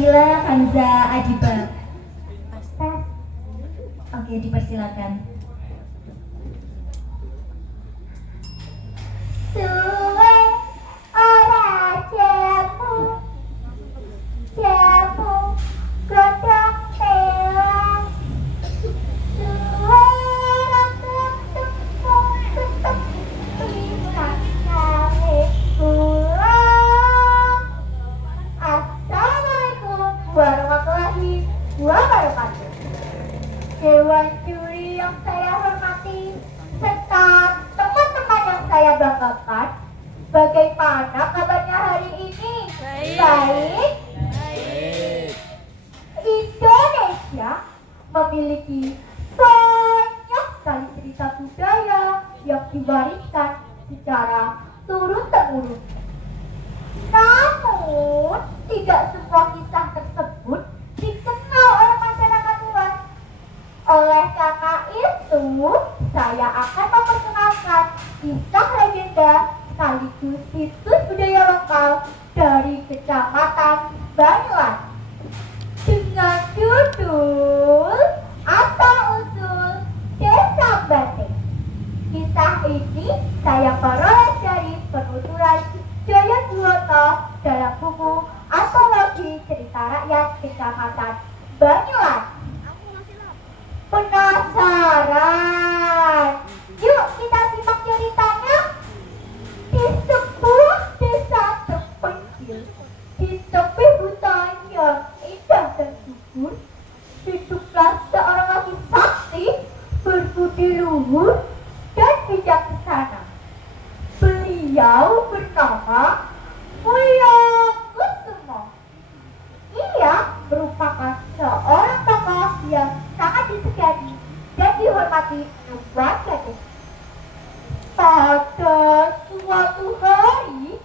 Mila Hamza Adiba. Oke, dipersilakan. Suwe ora jamu, jamu godhong telang. Suwe ora ketuk, ketuk pisan gawe pulang. Assalamualaikum warahmatullahi wabarakatuh. Dewan juri yang saya hormati serta teman-teman yang saya banggakan, bagaimana kabarnya hari ini? Baik. Indonesia memiliki banyak sekali cerita budaya yang diwariskan secara turun-temurun. Namun, tidak semua kisah tersebut dikenal oleh masyarakat luas. Oleh karena itu, saya akan memperkenalkan kisah legenda sekaligus situs budaya lokal dari Kecamatan Banyuwan dengan judul Asal-usul Desa Batik. Kisah ini saya peroleh dari penuturan Jaya Dwioto dalam buku Antologi Cerita Rakyat Kecamatan Banyuwan. Penasaran? Yuk kita simak ceritanya. Di sebuah desa terpencil, di tepi hutan yang indah dan subur, hiduplah seorang laki sakti, berbudi luhur dan bijaksana. Beliau bernama Mulya Kusumo. Ia merupakan seorang tokoh yang sangat disegani dan dihormati warga desa. Pada suatu hari,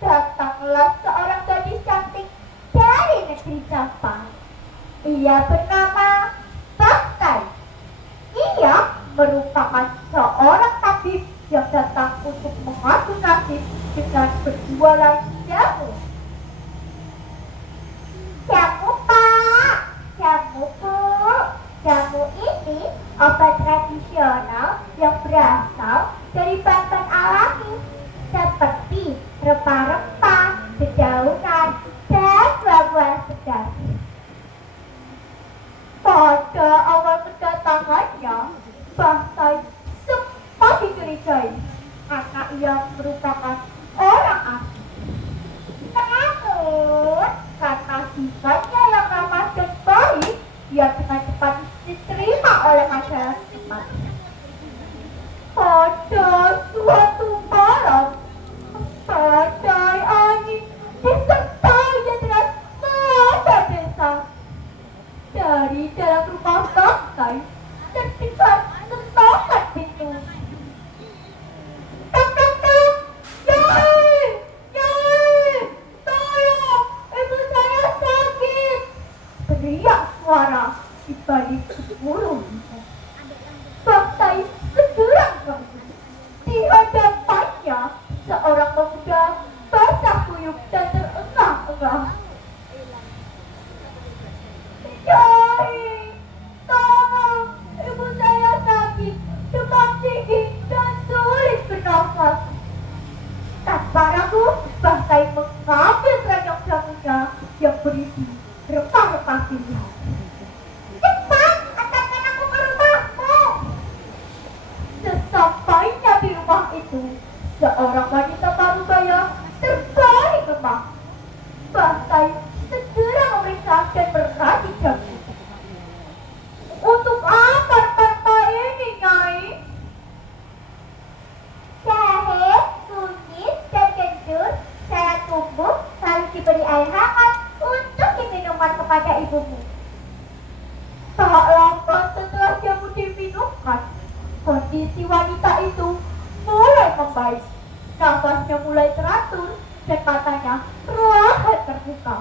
datanglah seorang gadis cantik dari negeri Jepang. Ia bernama Baktai. Ia merupakan seorang tabib yang datang untuk mengadu nasib dengan berjualan jamu. Jamu Pak, jamu Bu. Jamu ini obat tradisional yang berasal dari bahan alami seperti rempah-rempah, dedaunan, dan buah-buahan segar. Pada awal kedatangannya, Baktai sempat dicurigai karena ia merupakan orang asing. Namun, karena sifatnya yang ramah dan baik, ia dengan cepat diterima oleh masyarakat setempat. Pada suatu malam, badai angin disertai deras melanda desa. Dari dalam rumah Baktai terdengar ketongan pintu. Tak, tak, tak, Nyai, Nyai, tolong, ibu saya sakit. Teriak suara di balik burung. Baktai segera bangun. Di hadapannya seorang pemuda basah kuyup dan terengah-engah. Nyai, tolong, ibu saya sakit, demam tinggi dan sulit bernafas. Tanpa ragu, Baktai mengambil keranjang jamunya yang berisi rempah-rempah pilihan. Cepat, antarkan aku ke rumahmu. Sesampainya di rumah itu, seorang wanita parubaya terbaring lemah. Baktai segera memeriksa dan meracik jamu. Untuk apa rempah ini, Nyai? Jahe, kunyit, dan kencur saya tumbuk lalu diberi air hangat untuk diminumkan kepada ibumu. Tak lama setelah jamu diminumkan, kondisi wanita itu mulai membaik. Nafasnya mulai teratur dan matanya perlahan terbuka.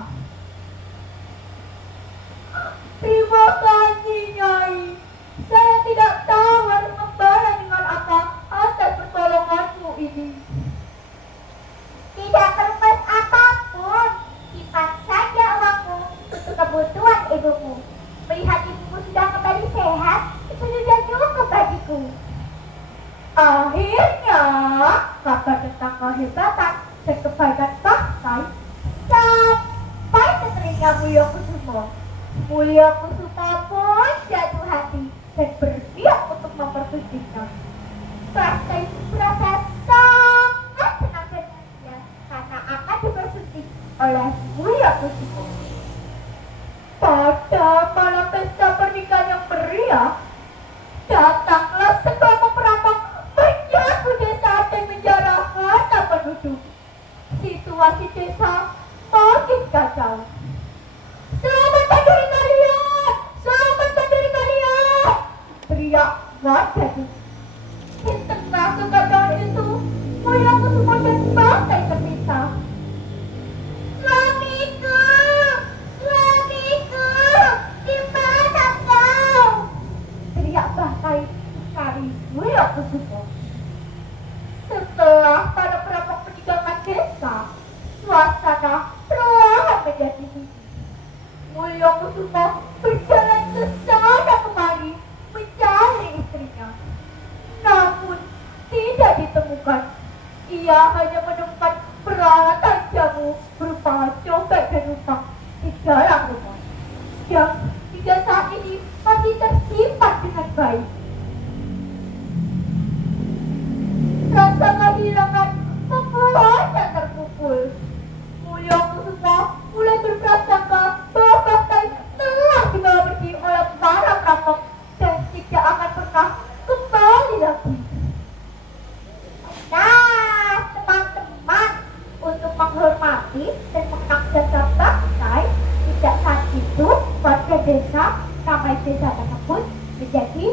ibumu. Melihat ibumu sudah kembali sehat, itu sudah cukup bagiku. Akhirnya, kabar tentang kehebatan dan kebaikan Bahtai sampai ke telinga Mulyo Kusumo. Mulyo Kusumo pun jatuh hati dan berniat untuk mempersuntingnya. Bahtai merasa sangat senang dan bahagia karena akan dipersunting oleh Mulyo Kusumo. Pada malam pesta pernikahan yang meriah, datanglah sekelompok perampok menyerbu desa dan menjarahkan penduduk. Situasi desa makin kacau. Selamatkan diri kalian! Selamatkan diri kalian! Teriak warga itu. Di tengah kekacauan itu, Mulyo Kusumo dan Bahtai terpisah. Suamiku! Suamiku! Di mana kau? Teriak Bahtai mencari Mulyo Kusumo. Setelah para perampok meninggalkan desa, suasana perlahan menjadi sunyi. Mulyo Kusumo berjalan ke sana kemari mencari istrinya. Namun tidak ditemukan. Ia hanya menemukan peralatan jamu berupa cobek dan lupa di dalam rumah yang hingga saat ini masih tersimpan dengan baik. Rasa kehilangan membuatnya terpukul. Mulyo Kusumo mulai berprasangka bahwa Bahtai telah dibawa pergi oleh para perampok dan tidak akan pernah kembali lagi. Nah, teman-teman, untuk menghormati dan mengenang jasa Bahtai, sejak saat itu warga desa namai desa tersebut menjadi